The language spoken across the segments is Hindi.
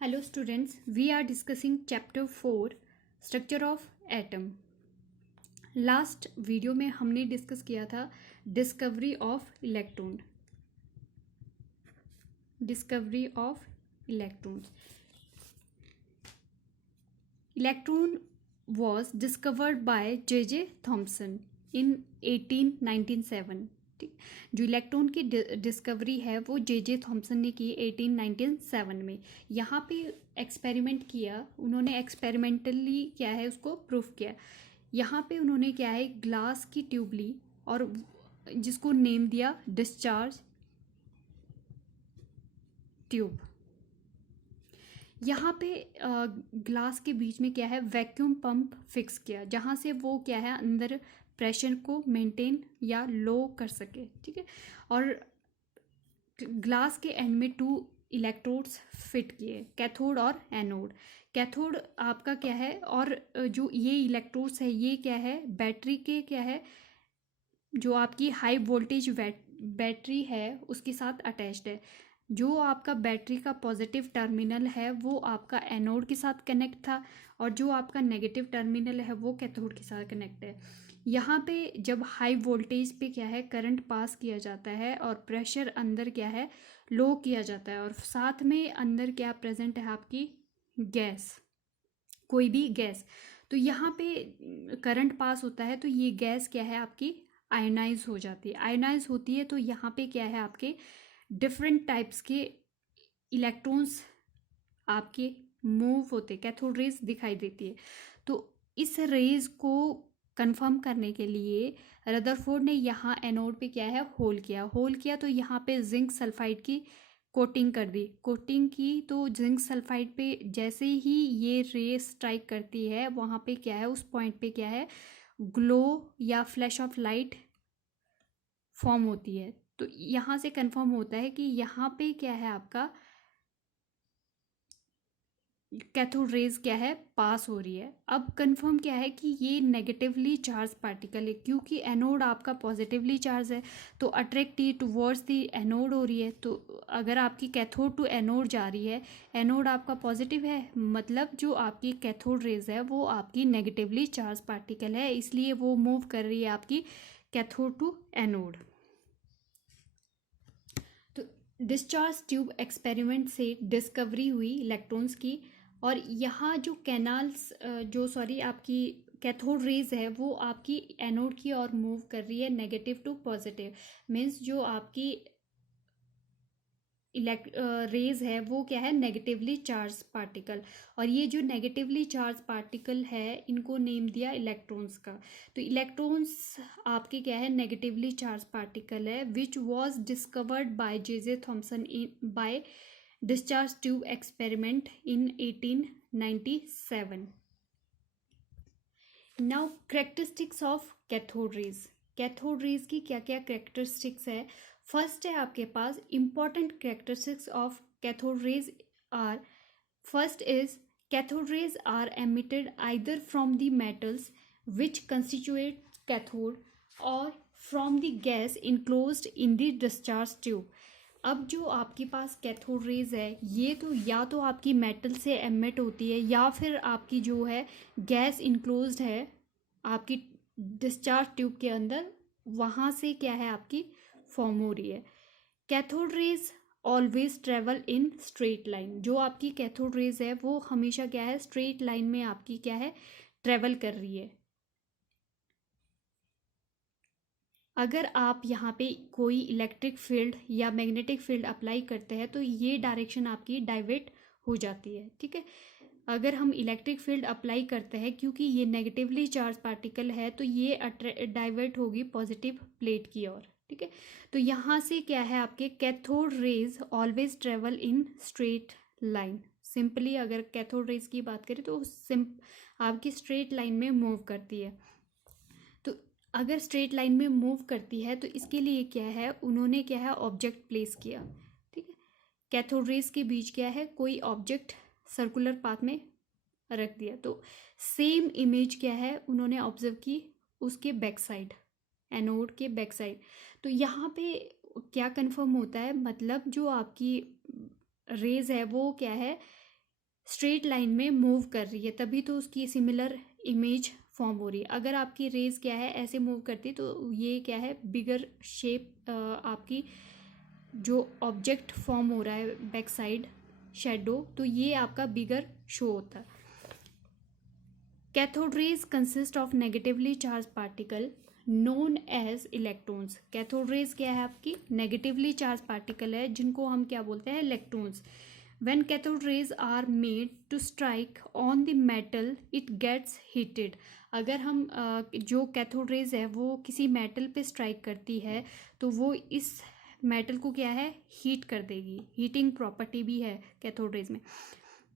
Hello students, we are discussing chapter 4 structure of atom. Last video में हमने डिस्कस किया था discovery of electrons. Electron was discovered by J.J. Thomson in 1897. ठीक, जो इलेक्ट्रॉन की डिस्कवरी है वो जे थॉमसन ने की 1897 में. यहाँ पे एक्सपेरिमेंट किया उन्होंने, एक्सपेरिमेंटली क्या है उसको प्रूफ किया. यहाँ पे उन्होंने क्या है ग्लास की ट्यूब ली और जिसको नेम दिया डिस्चार्ज ट्यूब. यहाँ पे ग्लास के बीच में क्या है वैक्यूम पंप फिक्स किया जहाँ से वो क्या है अंदर प्रेशर को मेंटेन या लो कर सके. ठीक है, और ग्लास के एंड में 2 इलेक्ट्रोड्स फिट किए, कैथोड और एनोड. कैथोड आपका क्या है और जो ये इलेक्ट्रोड्स है ये क्या है बैटरी के क्या है जो आपकी हाई वोल्टेज बैटरी है उसके साथ अटैच्ड है. जो आपका बैटरी का पॉजिटिव टर्मिनल है वो आपका एनोड के साथ कनेक्ट था और जो आपका नेगेटिव टर्मिनल है वो कैथोड के साथ कनेक्ट है. यहाँ पे जब हाई वोल्टेज पे क्या है करंट पास किया जाता है और प्रेशर अंदर क्या है लो किया जाता है और साथ में अंदर क्या प्रेजेंट है आपकी गैस, कोई भी गैस. तो यहाँ पे करंट पास होता है तो ये गैस क्या है आपकी आयनाइज हो जाती है. आयनाइज होती है तो यहाँ पे क्या है आपके डिफरेंट टाइप्स के इलेक्ट्रॉन्स आपके मूव होते, कैथोड रेज दिखाई देती है. तो इस रेज को कंफर्म करने के लिए रदरफोर्ड ने यहाँ एनोड पे क्या है होल किया तो यहाँ पे जिंक सल्फाइड की कोटिंग कर दी. कोटिंग की तो जिंक सल्फाइड पे जैसे ही ये रे स्ट्राइक करती है वहाँ पे क्या है उस पॉइंट पे क्या है ग्लो या फ्लैश ऑफ लाइट फॉर्म होती है. तो यहाँ से कंफर्म होता है कि यहाँ पे क्या है आपका कैथोड रेज क्या है पास हो रही है. अब कंफर्म क्या है कि ये नेगेटिवली चार्ज पार्टिकल है क्योंकि एनोड आपका पॉजिटिवली चार्ज है तो अट्रैक्ट टुवर्ड्स द एनोड हो रही है. तो अगर आपकी कैथोड टू एनोड जा रही है, एनोड आपका पॉजिटिव है मतलब जो आपकी कैथोड रेज है वो आपकी नेगेटिवली चार्ज पार्टिकल है, इसलिए वो मूव कर रही है आपकी कैथोड टू एनोड. तो डिस्चार्ज ट्यूब एक्सपेरिमेंट से डिस्कवरी हुई इलेक्ट्रॉन्स की और यहाँ जो कैनाल्स आपकी कैथोड रेज है वो आपकी एनोड की ओर मूव कर रही है नेगेटिव टू पॉजिटिव. मीन्स जो आपकी रेज है वो क्या है नेगेटिवली चार्ज पार्टिकल और ये जो नेगेटिवली चार्ज पार्टिकल है इनको नेम दिया इलेक्ट्रॉन्स का. तो इलेक्ट्रॉन्स आपके क्या है नेगेटिवली चार्ज पार्टिकल है which was discovered by J Thomson by discharge tube experiment in 1897. Now characteristics of cathode rays. Cathode rays की क्या क्या करेक्टरिस्टिक्स है. फर्स्ट है आपके पास important characteristics of cathode rays are. First is cathode rays are emitted either from the metals which constitute cathode और from the gas enclosed in the discharge tube. अब जो आपके पास कैथोड रेज है ये तो या तो आपकी मेटल से एमिट होती है या फिर आपकी जो है गैस इनक्लोज्ड है आपकी डिस्चार्ज ट्यूब के अंदर, वहाँ से क्या है आपकी फॉर्म हो रही है. Cathode raise always travel in straight line. जो आपकी कैथोड रेज है वो हमेशा क्या है स्ट्रेट लाइन में आपकी क्या है ट्रेवल कर रही है. अगर आप यहाँ पे कोई इलेक्ट्रिक फील्ड या मैग्नेटिक फील्ड अप्लाई करते हैं तो ये डायरेक्शन आपकी डाइवर्ट हो जाती है. ठीक है, अगर हम इलेक्ट्रिक फील्ड अप्लाई करते हैं क्योंकि ये नेगेटिवली चार्ज पार्टिकल है तो ये डाइवर्ट होगी पॉजिटिव प्लेट की ओर. ठीक है, तो यहाँ से क्या है आपके cathode rays always travel in straight line. Simply अगर कैथोड रेज की बात करें तो आपकी स्ट्रेट लाइन में मूव करती है. तो अगर स्ट्रेट लाइन में मूव करती है तो इसके लिए क्या है उन्होंने क्या है ऑब्जेक्ट प्लेस किया. ठीक है, कैथोड रेज के बीच क्या है कोई ऑब्जेक्ट सर्कुलर पाथ में रख दिया. तो सेम इमेज क्या है उन्होंने ऑब्जर्व की उसके बैक साइड, एनोड के बैक साइड. तो यहाँ पे क्या कंफर्म होता है मतलब जो आपकी रेज है वो क्या है स्ट्रेट लाइन में मूव कर रही है, तभी तो उसकी सिमिलर इमेज फॉर्म हो रही है। अगर आपकी रेज क्या है ऐसे मूव करती तो ये क्या है, बिगर शेप आपकी जो ऑब्जेक्ट फॉर्म हो रहा है बैक साइड शेडो, तो ये आपका बिगर शो होता है। Cathode rays consist of negatively charge particle known as electrons. Cathode rays क्या है आपकी, नेगेटिवली चार्ज पार्टिकल है जिनको हम क्या बोलते हैं, electrons. When cathode rays are made to strike on the metal, it gets heated. अगर हम जो कैथोड रेज है वो किसी मेटल पे स्ट्राइक करती है तो वो इस मेटल को क्या है, हीट कर देगी। हीटिंग प्रॉपर्टी भी है कैथोड रेज में।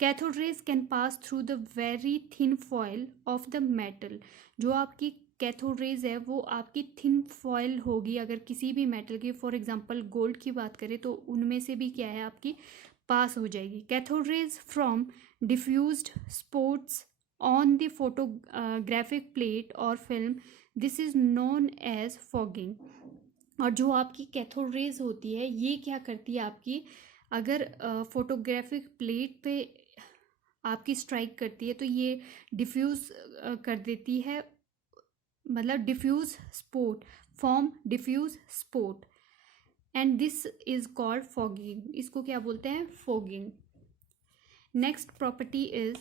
Cathode rays can pass through the very thin foil of the metal. जो आपकी कैथोड रेज है वो आपकी थिन फॉयल होगी अगर किसी भी मेटल की, फॉर एग्जांपल गोल्ड की बात करें तो उनमें से भी क्या है आपकी पास हो जाएगी। Cathode rays from diffused spots on the photographic plate और film, this is known as fogging. और जो आपकी कैथोड रेज होती है ये क्या करती है आपकी, अगर फोटोग्राफिक प्लेट पे आपकी स्ट्राइक करती है तो ये डिफ्यूज कर देती है, मतलब diffuse spot, form diffuse spot, and this is called fogging. इसको क्या बोलते हैं, fogging. Next property is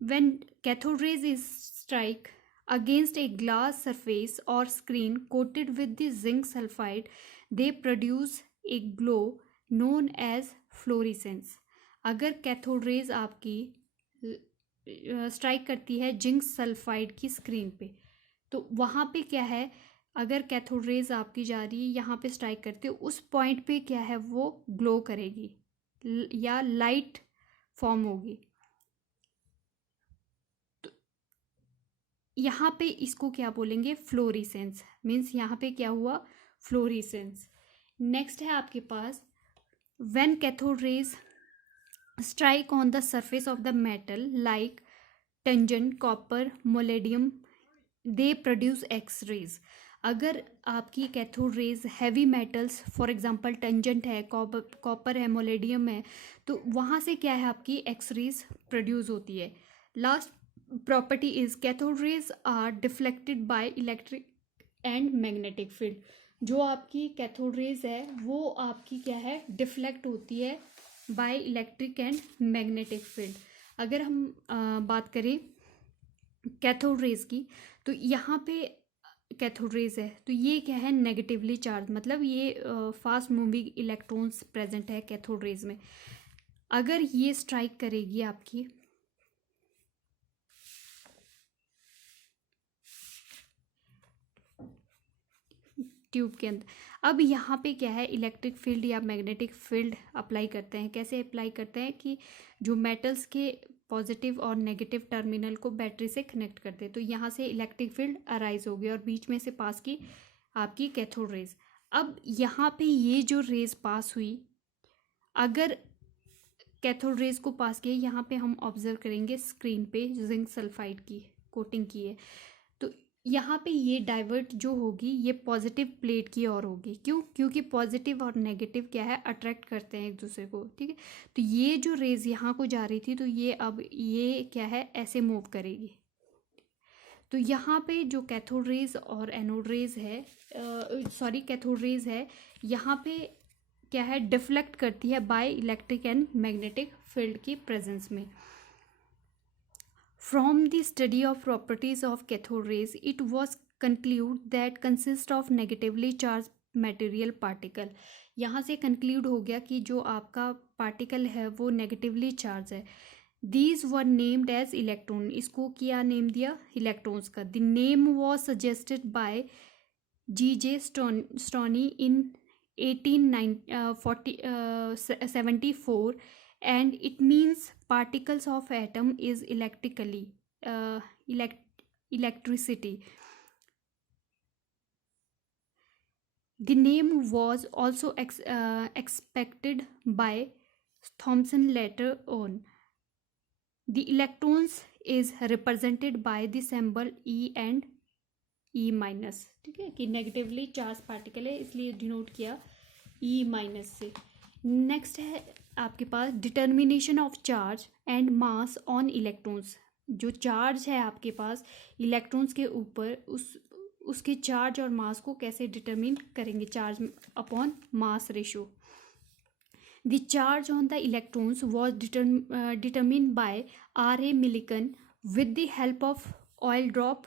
when cathode rays is strike against a glass surface or screen coated with the zinc sulfide, they produce a glow known as fluorescence. अगर कैथोड रेज आपकी स्ट्राइक करती है जिंक सल्फाइड की स्क्रीन पे तो वहाँ पे क्या है, अगर कैथोड रेज आपकी जा रही है यहाँ पे स्ट्राइक करते हो, उस पॉइंट पे क्या है वो ग्लो करेगी या लाइट फॉर्म होगी। तो यहाँ पे इसको क्या बोलेंगे, फ्लोरिसेंस। मीन्स यहाँ पे क्या हुआ, फ्लोरिसेंस। नेक्स्ट है आपके पास when cathode rays strike on the surface of the metal like tungsten, copper, molybdenum, they produce X rays. अगर आपकी cathode rays heavy metals, for example tungsten है, कॉपर है, मोलेडियम है, तो वहाँ से क्या है आपकी एक्स रेज प्रोड्यूस होती है। Last property is cathode rays are deflected by electric and magnetic field. जो आपकी कैथोड रेज है वो आपकी क्या है, डिफ्लेक्ट होती है bye electric and magnetic field. अगर हम बात करें कैथोड रेज की तो यहाँ पे कैथोड रेज है तो ये क्या है, नेगेटिवली चार्ज, मतलब ये फास्ट मूविंग इलेक्ट्रॉन्स प्रेजेंट है कैथोड रेज में। अगर ये स्ट्राइक करेगी आपकी ट्यूब के अंदर, अब यहाँ पे क्या है, इलेक्ट्रिक फील्ड या मैग्नेटिक फील्ड अप्लाई करते हैं। कैसे अप्लाई करते हैं कि जो मेटल्स के पॉजिटिव और नेगेटिव टर्मिनल को बैटरी से कनेक्ट करते हैं, तो यहाँ से इलेक्ट्रिक फील्ड अराइज हो गई और बीच में से पास की आपकी कैथोड रेज। अब यहाँ पे ये जो रेज पास हुई, अगर कैथोड रेज को पास किया, यहाँ पे हम ऑब्जर्व करेंगे स्क्रीन पे जिंक सल्फाइड की कोटिंग की है, तो यहाँ पे ये डाइवर्ट जो होगी ये पॉजिटिव प्लेट की ओर होगी। क्यों, क्योंकि पॉजिटिव और नेगेटिव क्या है, अट्रैक्ट करते हैं एक दूसरे को, ठीक है। तो ये जो रेज यहाँ को जा रही थी तो ये अब ये क्या है, ऐसे मूव करेगी। तो यहाँ पे जो कैथोड रेज और एनोड रेज है, सॉरी कैथोड रेज है, यहाँ पे क्या है, डिफ्लेक्ट करती है bye electric and magnetic field की प्रेजेंस में। From the study of properties of cathode rays, it was concluded that consist of negatively charged material particle. यहाँ से conclude हो गया कि जो आपका particle है वो negatively charged है। These were named as electron. इसको क्या नेम दिया, इलेक्ट्रॉन्स का। The name was suggested by G.J. Stoney in 1874, and it means particles of atom is electricity. The name was also expected by Thomson later on. The electrons is represented by the symbol E and E minus, ठीक है, कि नेगेटिवली चार्ज पार्टिकल है इसलिए डिनोट किया E माइनस से। नेक्स्ट है आपके पास determination of charge and mass on electrons, जो चार्ज है आपके पास इलेक्ट्रॉन्स के ऊपर उसके चार्ज और मास को कैसे डिटरमिन करेंगे, charge upon mass ratio. The charge on the electrons was determine by R.A. Millikan with the help of oil drop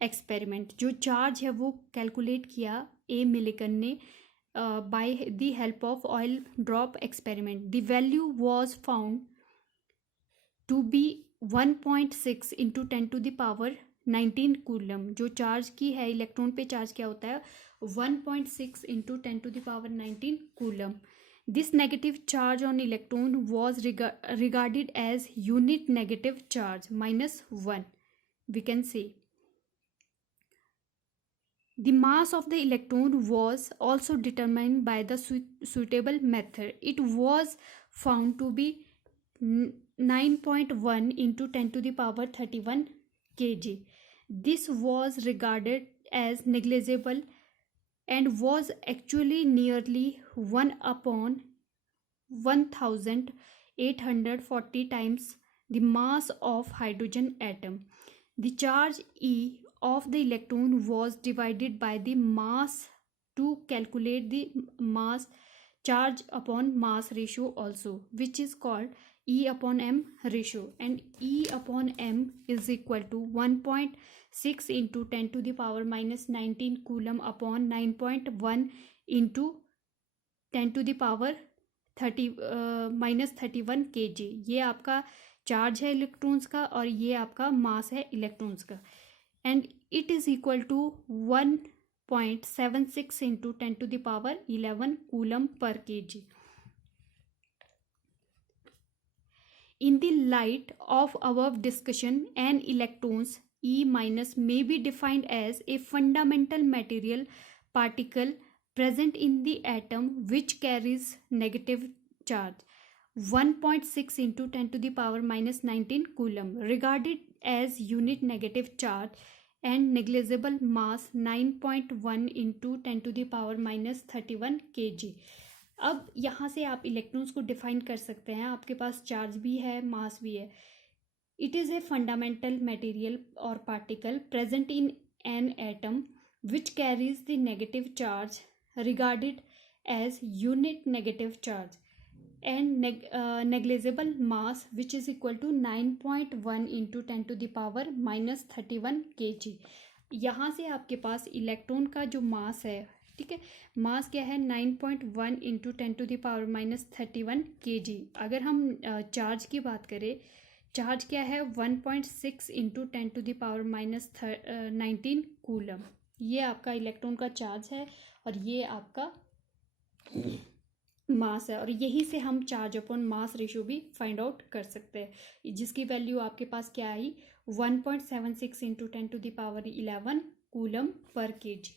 experiment. जो चार्ज है वो कैलकुलेट किया A. Millikan ने by the help of oil drop experiment. The value was found to be 1.6 into 10 to the power 19 coulomb. जो चार्ज की है इलेक्ट्रॉन पे चार्ज क्या होता है 1.6 into 10 to the power 19 coulomb. This negative charge on electron was regarded as unit negative charge -1. We can say the mass of the electron was also determined by the suitable method. It was found to be 9.1 into 10 to the power 31 kg. This was regarded as negligible and was actually nearly 1 upon 1840 times the mass of hydrogen atom. The charge E of the electron was divided by the mass to calculate the mass charge upon mass ratio also, which is called E upon M ratio, and E upon M is equal to 1.6 into 10 to the power minus 19 coulomb upon 9.1 into 10 to the power 31 kg। ये आपका चार्ज है इलेक्ट्रॉन्स का और ये आपका मास है इलेक्ट्रॉन्स का, and it is equal to 1.76 into 10 to the power 11 coulomb per kg। In the light of above discussion, an electrons E minus may be defined as a fundamental material particle present in the atom which carries negative charge 1.6 into 10 to the power minus 19 coulomb, regarded as unit negative charge and negligible mass 9.1 into 10 to the power minus 31 kg। अब यहाँ से आप इलेक्ट्रॉन्स को डिफाइन कर सकते हैं, आपके पास चार्ज भी है मास भी है। It is a fundamental material और particle present in an atom which carries the negative charge regarded as unit negative charge and negligible mass which is equal to 9.1 into 10 to the power minus 31 kg। यहाँ से आपके पास इलेक्ट्रॉन का जो मास है, ठीक है, मास क्या है 9.1 into 10 to the power minus 31 kg। अगर हम चार्ज की बात करें, चार्ज क्या है 1.6 into 10 to the power minus 19 coulomb. ये आपका इलेक्ट्रॉन का चार्ज है और ये आपका मास है, और यही से हम चार्ज अपॉन मास रेशियो भी फाइंड आउट कर सकते हैं, जिसकी वैल्यू आपके पास क्या आई 1.76 into 10 to the power 11 coulomb per kg।